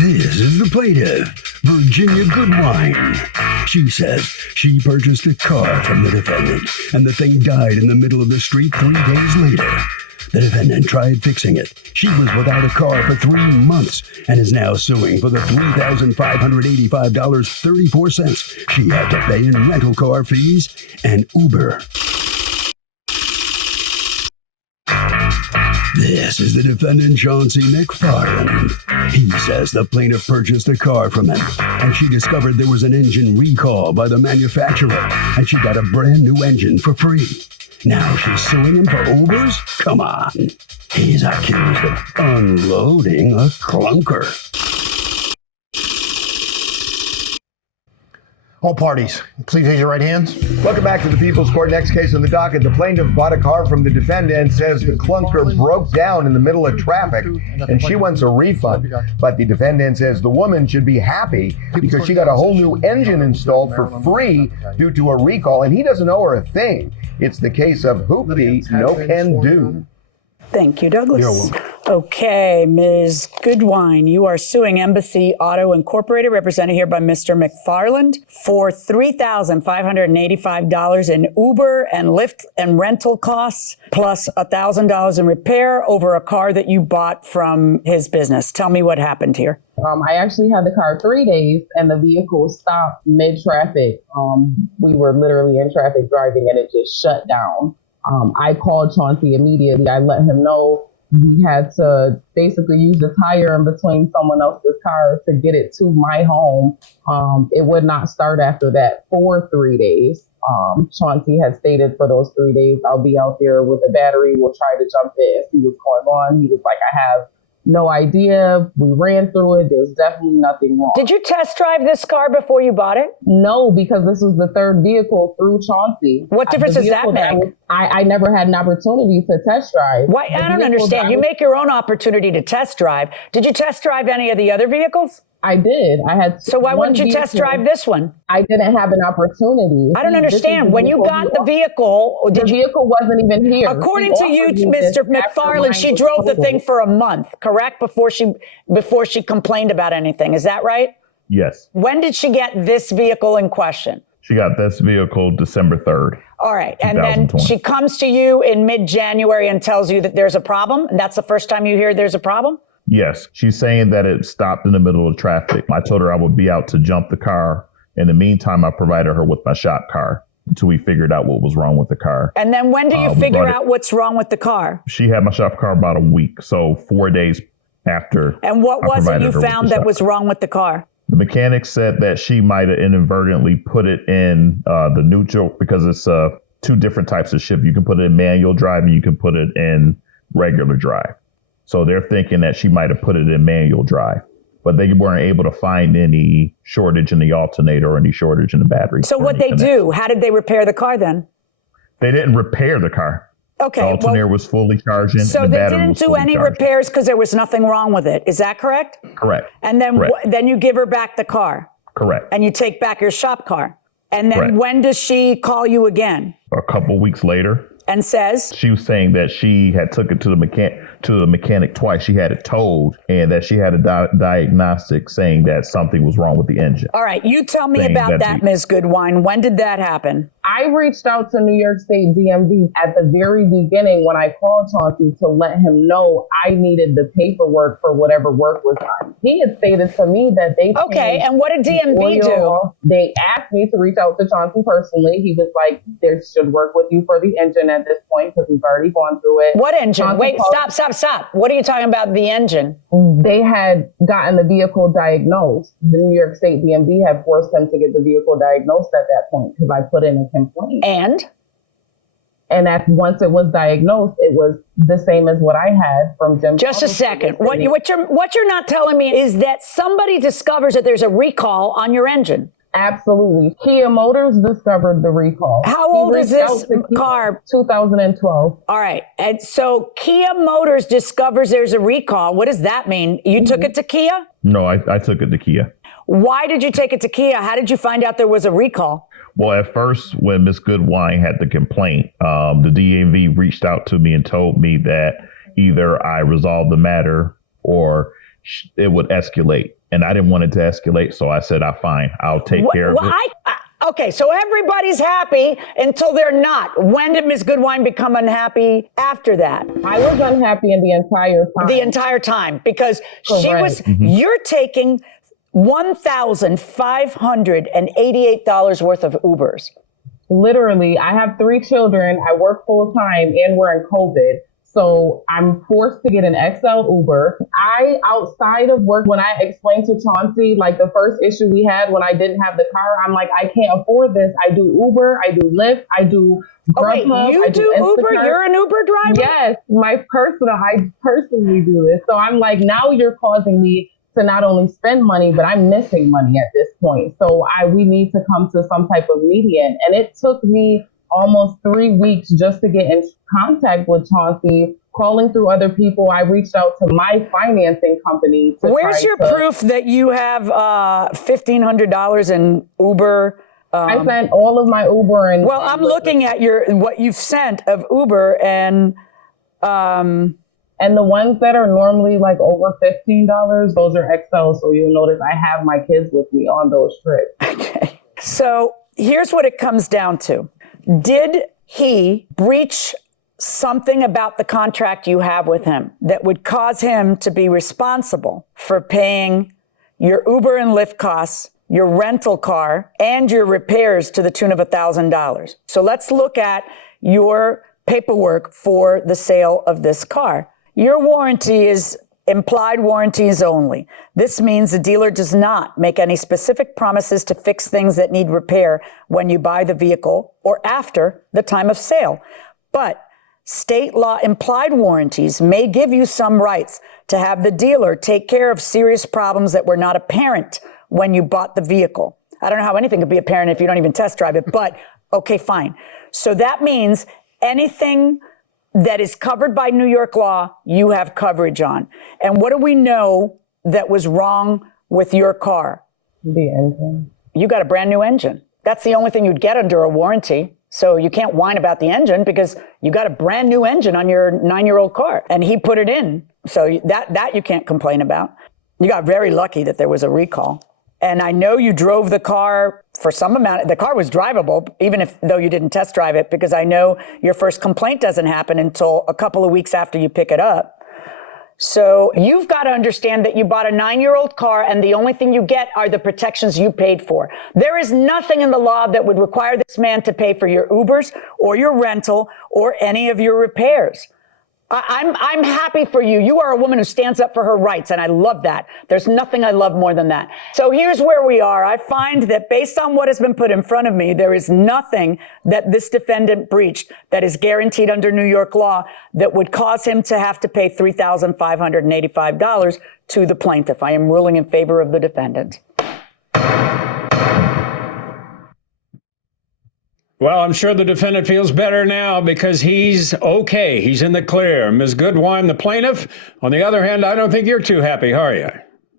This is the plaintiff, Virginia Goodwine. She says she purchased a car from the defendant, and the thing died in the middle of the street 3 days later. The defendant tried fixing it. She was without a car for 3 months and is now suing for the $3,585.34 she had to pay in rental car fees and Uber. This is the defendant, Chauncey McFarland. He says the plaintiff purchased a car from him, and she discovered there was an engine recall by the manufacturer, and she got a brand new engine for free. Now she's suing him for Ubers? Come on. He's accused of unloading a clunker. All parties, please raise your right hands. Welcome back to the People's Court. Next case on the docket. The plaintiff bought a car from the defendant, says the clunker broke down in the middle of traffic, and she wants a refund. But the defendant says the woman should be happy because she got a whole new engine installed for free due to a recall, and he doesn't owe her a thing. It's the case of hoopty, no can do. Thank you, Douglas. You're welcome. Okay, Ms. Goodwine, you are suing Embassy Auto Incorporated, represented here by Mr. McFarland, for $3,585 in Uber and Lyft and rental costs, plus $1,000 in repair over a car that you bought from his business. Tell me what happened here. I actually had the car 3 days and the vehicle stopped mid-traffic. We were literally in traffic driving and it just shut down. I called Chauncey immediately. I let him know we had to basically use the tire in between someone else's car to get it to my home. It would not start after that for 3 days. Chauncey had stated for those 3 days, I'll be out there with a battery. We'll try to jump in and see what's going on. He was like, I have no idea. We ran through it. There's definitely nothing wrong. Did you test drive this car before you bought it? No, because this was the third vehicle through Chauncey. What difference does that make? I never had an opportunity to test drive. Why? I don't understand. You make your own opportunity to test drive. Did you test drive any of the other vehicles? I did. I had. So why wouldn't you test drive this one? I didn't have an opportunity. I don't understand. When you got the vehicle, the vehicle wasn't even here. According to you, Mr. McFarland, she drove the thing for a month, correct? Before she complained about anything. Is that right? Yes. When did she get this vehicle in question? She got this vehicle December 3rd. All right. And then she comes to you in mid-January and tells you that there's a problem. And that's the first time you hear there's a problem? Yes. She's saying that it stopped in the middle of traffic. I told her I would be out to jump the car. In the meantime, I provided her with my shop car until we figured out what was wrong with the car. And then when do you figure out what's wrong with the car? She had my shop car about a week. So 4 days after. And what was it you found that was wrong with the car? The mechanic said that she might have inadvertently put it in the neutral because it's two different types of shift. You can put it in manual drive and you can put it in regular drive. So they're thinking that she might have put it in manual drive, but they weren't able to find any shortage in the alternator or any shortage in the battery. So what they do, how did they repair the car then? They didn't repair the car. Okay. The alternator was fully charged in. So the they battery didn't do any repairs because there was nothing wrong with it. Is that correct? Correct. And then then you give her back the car. Correct. And you take back your shop car. And then when does she call you again? A couple weeks later. And says? She was saying that she had took it to the mechanic twice. She had it towed and that she had a diagnostic saying that something was wrong with the engine. All right. You tell me about that, Ms. Goodwine. When did that happen? I reached out to New York State DMV at the very beginning when I called Chauncey to let him know I needed the paperwork for whatever work was done. He had stated to me that they Okay, and what did DMV do? They asked me to reach out to Chauncey personally. He was like, they should work with you for the engine at this point because we've already gone through it. What engine? Chauncey Wait, stop. What are you talking about, the engine? They had gotten the vehicle diagnosed. The New York State DMV had forced them to get the vehicle diagnosed at that point because I put in a complaint. And once it was diagnosed, it was the same as what I had from Jim. Just a second. What you're not telling me is that somebody discovers that there's a recall on your engine. Absolutely. Kia Motors discovered the recall. How old is this car? 2012. All right. And so Kia Motors discovers there's a recall. What does that mean? You took it to Kia? No, I took it to Kia. Why did you take it to Kia? How did you find out there was a recall? Well, at first, when Ms. Goodwine had the complaint, the DMV reached out to me and told me that either I resolved the matter or it would escalate. And I didn't want it to escalate. So I said, fine, I'll take care of it. Okay, so everybody's happy until they're not. When did Ms. Goodwine become unhappy after that? I was unhappy in the entire time. The entire time, because she was, you're taking $1,588 worth of Ubers. Literally, I have 3 children. I work full time and we're in COVID. So I'm forced to get an XL Uber. Outside of work, when I explained to Chauncey, like the first issue we had when I didn't have the car, I'm like, I can't afford this. I do Uber, I do Lyft, I do Grubhub. You do Uber? You're an Uber driver? Yes, I personally do this. So I'm like, now you're causing me to not only spend money, but I'm missing money at this point. So we need to come to some type of median. And it took me almost 3 weeks just to get in contact with Chauncey, calling through other people. I reached out to my financing company. Where's your proof that you have $1,500 in Uber? I sent all of my Uber and. Well, I'm looking at what you've sent of Uber and the ones that are normally like over $15, those are XL. So you'll notice I have my kids with me on those trips. Okay. So here's what it comes down to. Did he breach something about the contract you have with him that would cause him to be responsible for paying your Uber and Lyft costs, your rental car, and your repairs to the tune of $1,000? So let's look at your paperwork for the sale of this car. Your warranty is implied warranties only. This means the dealer does not make any specific promises to fix things that need repair when you buy the vehicle or after the time of sale. But state law implied warranties may give you some rights to have the dealer take care of serious problems that were not apparent when you bought the vehicle. I don't know how anything could be apparent if you don't even test drive it, but okay, fine. So that means anything that is covered by New York law, you have coverage on. And what do we know that was wrong with your car? The engine. You got a brand new engine. That's the only thing you'd get under a warranty. So you can't whine about the engine because you got a brand new engine on your 9-year-old car and he put it in. So that you can't complain about. You got very lucky that there was a recall. And I know you drove the car for some amount. The car was drivable, even though you didn't test drive it, because I know your first complaint doesn't happen until a couple of weeks after you pick it up. So you've got to understand that you bought a 9-year-old car and the only thing you get are the protections you paid for. There is nothing in the law that would require this man to pay for your Ubers or your rental or any of your repairs. I'm happy for you. You are a woman who stands up for her rights, and I love that. There's nothing I love more than that. So here's where we are. I find that based on what has been put in front of me, there is nothing that this defendant breached that is guaranteed under New York law that would cause him to have to pay $3,585 to the plaintiff. I am ruling in favor of the defendant. Well, I'm sure the defendant feels better now because he's okay. He's in the clear. Ms. Goodwine, the plaintiff, on the other hand, I don't think you're too happy, are you?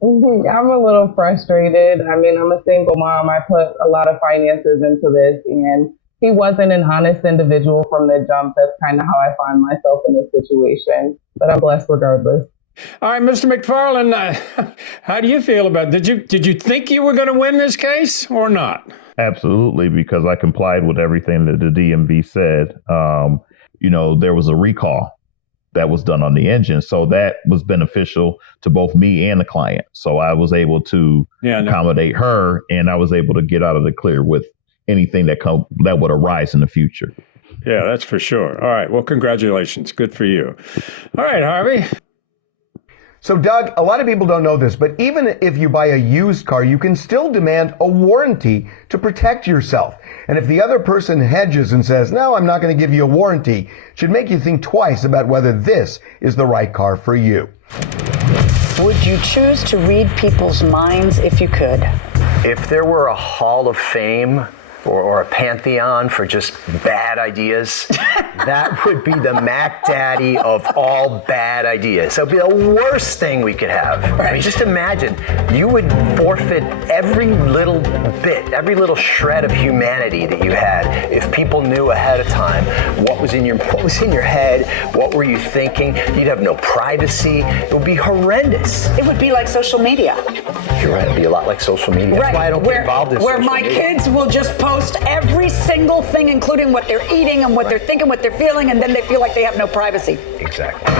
I'm a little frustrated. I mean, I'm a single mom. I put a lot of finances into this, and he wasn't an honest individual from the jump. That's kind of how I find myself in this situation, but I'm blessed regardless. All right, Mr. McFarland, how do you feel about it? Did you think you were going to win this case or not? Absolutely, because I complied with everything that the DMV said. There was a recall that was done on the engine. So that was beneficial to both me and the client. So I was able to accommodate her, and I was able to get out of the clear with anything that would arise in the future. Yeah, that's for sure. All right. Well, congratulations. Good for you. All right, Harvey. So, Doug, a lot of people don't know this, but even if you buy a used car, you can still demand a warranty to protect yourself. And if the other person hedges and says, no, I'm not going to give you a warranty, it should make you think twice about whether this is the right car for you. Would you choose to read people's minds if you could? If there were a Hall of Fame or a pantheon for just bad ideas, that would be the Mac Daddy of all bad ideas. So it'd be the worst thing we could have. I mean, just imagine, you would forfeit every little bit, every little shred of humanity that you had if people knew ahead of time what was in your head, what were you thinking. You'd have no privacy. It would be horrendous. It would be like social media. You're right, it'd be a lot like social media. That's why I don't get involved in where social my media. kids will just post every single thing, including what they're eating and what they're thinking, what they're feeling, and then they feel like they have no privacy. Exactly.